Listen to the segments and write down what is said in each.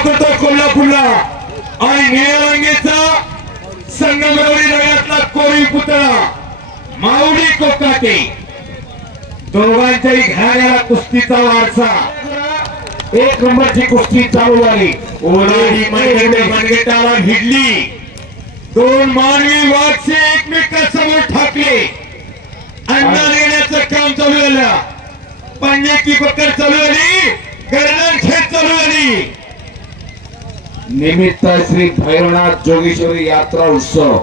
करतो कोल्हापूरला आणि निळरंगीचा संगमरवरी नगरातला कोळी पुतळा माऊली कोकाटे दोघांच्याही घराण्याला कुस्तीचा वारसा एक नंबरची कुस्ती चालू झाली ओलाडी मनगटाला भिडली दोन मानवी वाघसे एकमेकांसमोर ठाकले अंडा देण्याचं काम चालू झालं पंजे की पकड चालू झाली गर्दन खेच चालू झाली निमित्त श्री भैरवनाथ जोगेश्वरी यात्रा उत्सव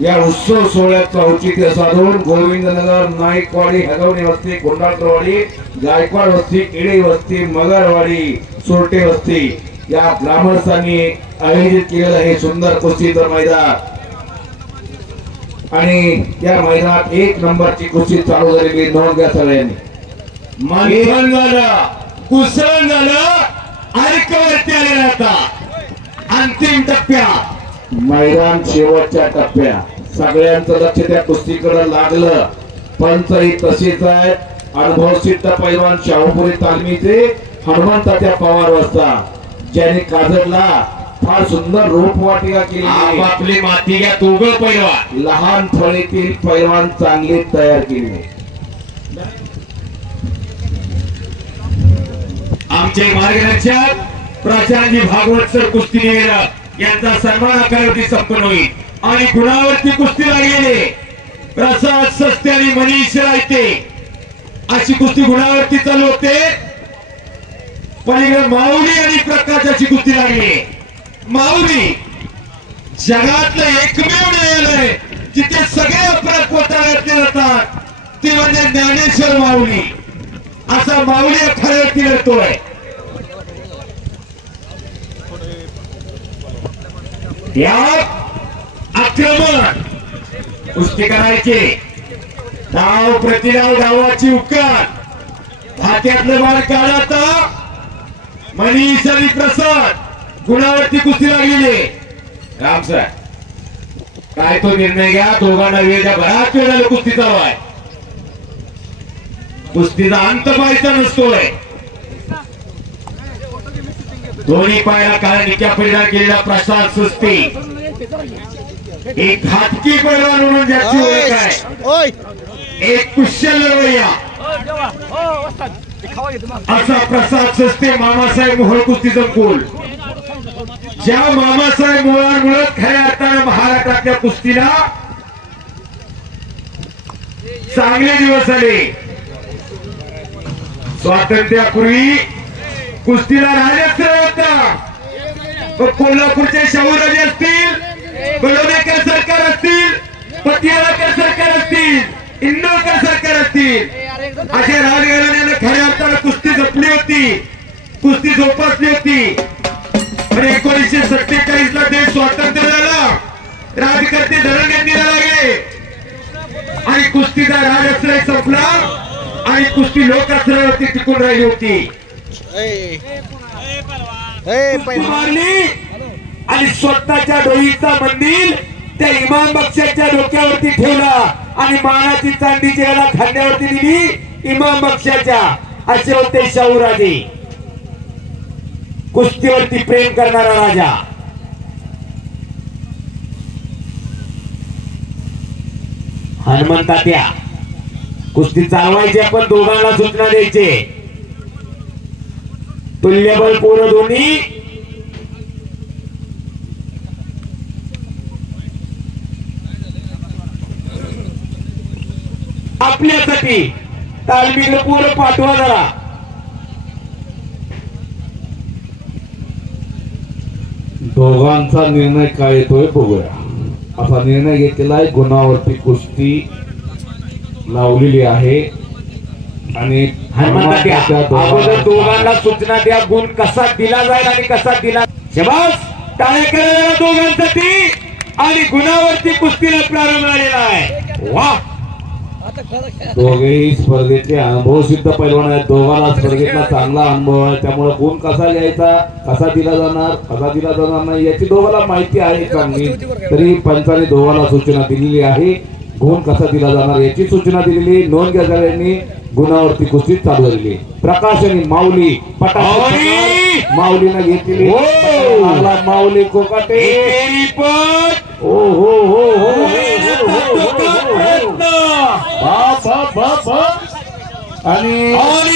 या उत्सव सोहळ्याचं औचित्य साधून गोविंदनगर नाईकवाडी हगवणी वस्ती कोंडाळकरवाडी गायकवाड वस्ती केळी वस्ती मगरवाडी सोरटे वस्ती या ग्रामस्थांनी आयोजित केलेलं हे सुंदर कुस्तीचं मैदान आणि या मैदानात एक नंबरची कुस्ती चालू झालेली नोंद घ्या सगळ्यांनी मानधन झालं कुसळ झालं अर्कवरती आलेला आता अंतिम टप्प्यात मैदान शेवटच्या टप्प्यात सगळ्यांचं लक्ष त्या कुस्तीकडे लागलं पंचही तशीच आहेत अनुभवसिद्ध पैलवान शाहूपुरी तालमीचे हनुमंत तात्या पवार वस्ता ज्यांनी काजडला फार सुंदर रोपवाटिका केली आपली माती घ्या दोघं पैलवान लहान फळीतील पैलवान चांगली तयार केली आमचे मार्गदर्शक प्राचार्य भागवत सर कुस्ती निवेदक यांचा सन्मान आकारावरती संपन्न होईल आणि गुणावरती कुस्ती लागलेले प्रसाद सस्ते आणि मनीष रायते अशी कुस्ती गुणावरती चालू होते पलीकडे माऊली आणि प्रकाशाची कुस्ती लागली माऊली जगातलं एकमेव न्यायालय जिथे सगळे अपराध पोटाळले जातात ते म्हणजे ज्ञानेश्वर माऊली असा माऊली अखाड्यावरती लढतोय या आक्रमण कुस्ती करायचे डाव प्रतिडाव डावाची उकाट हात्यातलं बाण काढाता मनीष आणि प्रसाद गुणावरती कुस्ती लागलेली राम सर काय तो निर्णय घ्या दोघांना वेळ द्या बराच वेळ झाला कुस्ती चालू आहे कुस्तीचा अंत पाहायचा नसतोय दोन्ही पायाला काळा निक्या परिधान केलेला प्रसाद सुस्ती एक घातकी पैलवान म्हणून ज्याची ओळख आहे एक कुशल लढवय्या असा प्रसाद सुस्ती मामासाहेब मोहोळ कुस्ती संकुल ज्या मामासाहेब मोहोळांमुळे खऱ्या अर्थानं महाराष्ट्रातल्या कुस्तीला चांगले दिवस आले स्वातंत्र्यापूर्वी कुस्तीला राजस्त्र होता कोल्हापूरचे शाहूराजे असतील बडोदेकर सरकार असतील पतियाळकर सरकार असतील इंदोरकर सरकार असतील अशा राजघराण्याने खऱ्या अर्थानं कुस्ती जपली होती कुस्ती जोपासली होती आणि 1947 ला देश स्वातंत्र्य झाला राजकर्ते धरणग्यांनीला लागले आणि कुस्तीचा राजस्त्र संपला आणि कुस्ती लोकास्त्रावरती टिकून राहिली होती मारली आणि स्वतःच्या डोईचा मंदिर त्या इमाम बक्षाच्या डोक्यावरती ठेवला आणि मानाची चांदीची याला खांद्यावरती दिली इमाम बक्षाच्या असे होते शाहूराजे कुस्तीवरती प्रेम करणारा राजा हनुमंत तात्या कुस्ती चालवायची पण दोघांना सूचना द्यायचे तुल्यबळ पोरं दोन्ही आपल्यासाठी तालमीतलं पोरं पाठवा जरा दोघांचा निर्णय काय येतोय बघूया असा निर्णय घेतलेला आहे गुणावरती कुस्ती लावलेली आहे आणि अगोदर दोघांना सूचना द्या गुण कसा दिला जाईल आणि कसा दिला शबास टाळे करायला दोघांसाठी आणि गुणावरती कुस्तीला प्रारंभ झालेला आहे वा दोघेही स्पर्धेतले अनुभव सिद्ध पैलवान आहेत दोघांना स्पर्धेतला चांगला अनुभव आहे त्यामुळे गुण कसा घ्यायचा कसा दिला जाणार नाही याची दोघांना माहिती आहे चांगली तरी पंचाने दोघांना सूचना दिलेली आहे गुण कसा दिला जाणार याची सूचना दिलेली नोंद घ्या सगळ्यांनी गुणावरती कुस्ती चालू झालेली. प्रकाश आणि माऊली माऊलीनं घेतलेली माऊली कोकाटे. ओ हो हो हो आणि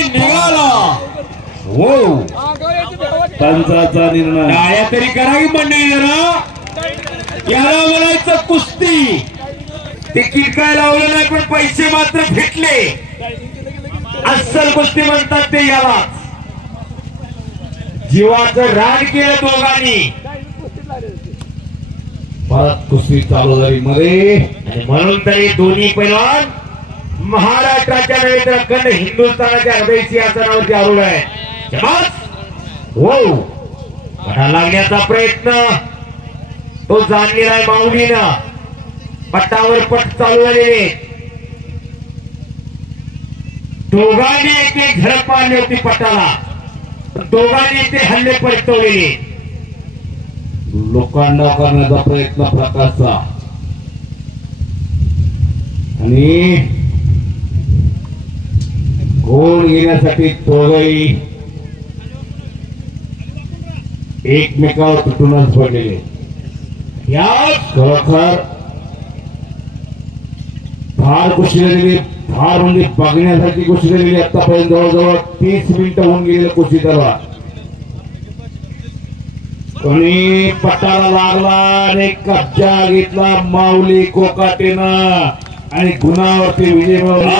निघाला हो पंचाचा निर्णय. टाळ्या तरी करावी मंडळी जरा. याला बोलायचं कुस्ती. तिकीट काय लावलं नाही पण पैसे मात्र भेटले. अस्सल कुस्ती म्हणतात ते याला. जीवाचं रान केलं दोघांनी. परत कुस्ती चालू झाली मध्ये. आणि म्हणून तरी दोन्ही पैलवान महाराष्ट्राच्या नव्हे तर अखंड हिंदुस्थानाच्या हृदय सिंहासनावरती आरूढ आहे. हो पटा लागण्याचा प्रयत्न तो जाणलेला आहे माऊलीनं. पट्टावर पट चालू झालेले. दोघांनी एक एक झडप मारली होती पट्टाला. दोघांनी ते हल्ले परतवलेले. लोकांना करण्याचा प्रयत्न प्रकाशचा आणि गोल घेण्यासाठी दोघंही एकमेकावर तुटूनच पडलेले. या खरोखर फार कुस्ती झालेली. फार म्हणजे बघण्यासारखी कुस्ती झालेली. आतापर्यंत जवळजवळ 30 मिनिटं होऊन गेलेलं कुस्ती त्याला. कोणी पट्टाला लागला आणि कब्जा घेतला माऊली कोकाटेनं आणि गुणावरती विजय मिळवला.